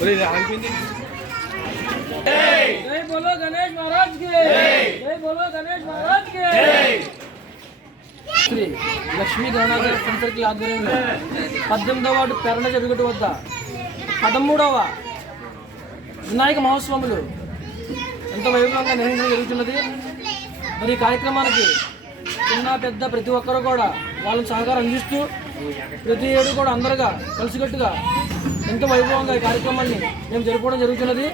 जय बोलो गणेश महाराज के, जय बोलो गणेश महाराज के। శ్రీ లక్ష్మీ గణనాథ సంసర్కిల్ ఆధ్వర్యంలో 18వ వార్డు పెరణ జరుగుట వద్ద 13వ వినాయక మహోత్సవములు ఎంతో వైభవంగా నిర్వహించడం జరుగుతున్నది. మరి ఈ కార్యక్రమానికి చిన్న పెద్ద ప్రతి ఒక్కరూ కూడా వాళ్ళని సహకారం అందిస్తూ ప్రతి ఏడు కూడా అందరుగా కలిసికట్టుగా ఎంతో వైభవంగా ఈ కార్యక్రమాన్ని మేము జరుపుకోవడం జరుగుతున్నది.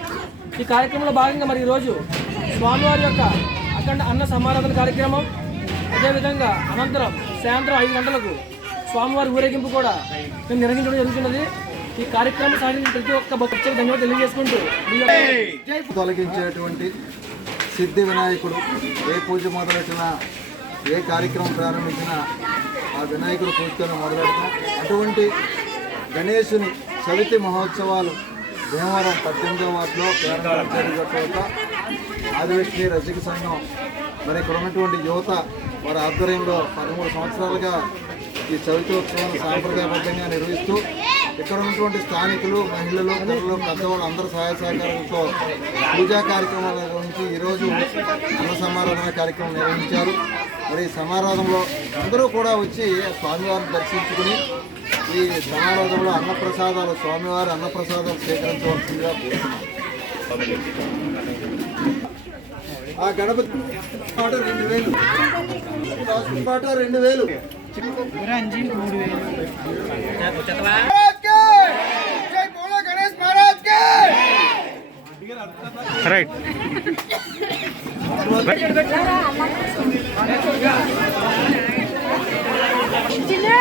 ఈ కార్యక్రమంలో భాగంగా మరి ఈరోజు స్వామివారి యొక్క అఖండ అన్న సమారాధన కార్యక్రమం, అదేవిధంగా అనంతరం సాయంత్రం 5 గంటలకు స్వామివారి ఊరేగింపు కూడా మేము నిర్వహించడం జరుగుతున్నది. ఈ కార్యక్రమం సాగించిన ప్రతి ఒక్క భక్తులకు ధన్యవాదాలు తెలియజేసుకుంటూ తొలగించేటువంటి సిద్ధి వినాయకుడు ఏ పూజ మొదలెట్టినా ఏ కార్యక్రమం ప్రారంభించినా ఆ వినాయకుడు పూజతో మొదలెడతాం. అటువంటి గణేశుని చవితి మహోత్సవాలు భీమవరం 18వ వార్డులో ప్రారంభించబోత ఆదిలక్ష్మి రసిక సంఘం మరి ఇక్కడ ఉన్నటువంటి యువత వారి ఆధ్వర్యంలో 13 సంవత్సరాలుగా ఈ చవితి ఉత్సవాన్ని సాంప్రదాయబద్ధంగా నిర్వహిస్తూ ఇక్కడ ఉన్నటువంటి స్థానికులు, మహిళలు, పిల్లలు, పెద్దవాళ్ళు అందరూ సహాయ సహకారాలతో పూజా కార్యక్రమాలు నిర్వహించి ఈరోజు అన్న సమారాధన కార్యక్రమం నిర్వహించారు. మరి ఈ సమారాధనలో అందరూ కూడా వచ్చి స్వామివారిని దర్శించుకుని ఈ సమారాధనలో అన్నప్రసాదాలు స్వామివారి అన్నప్రసాదాలు స్వీకరించవలసిందిగా ఆ గణపతి పాట 2000 పాట 2000 రైట్ ले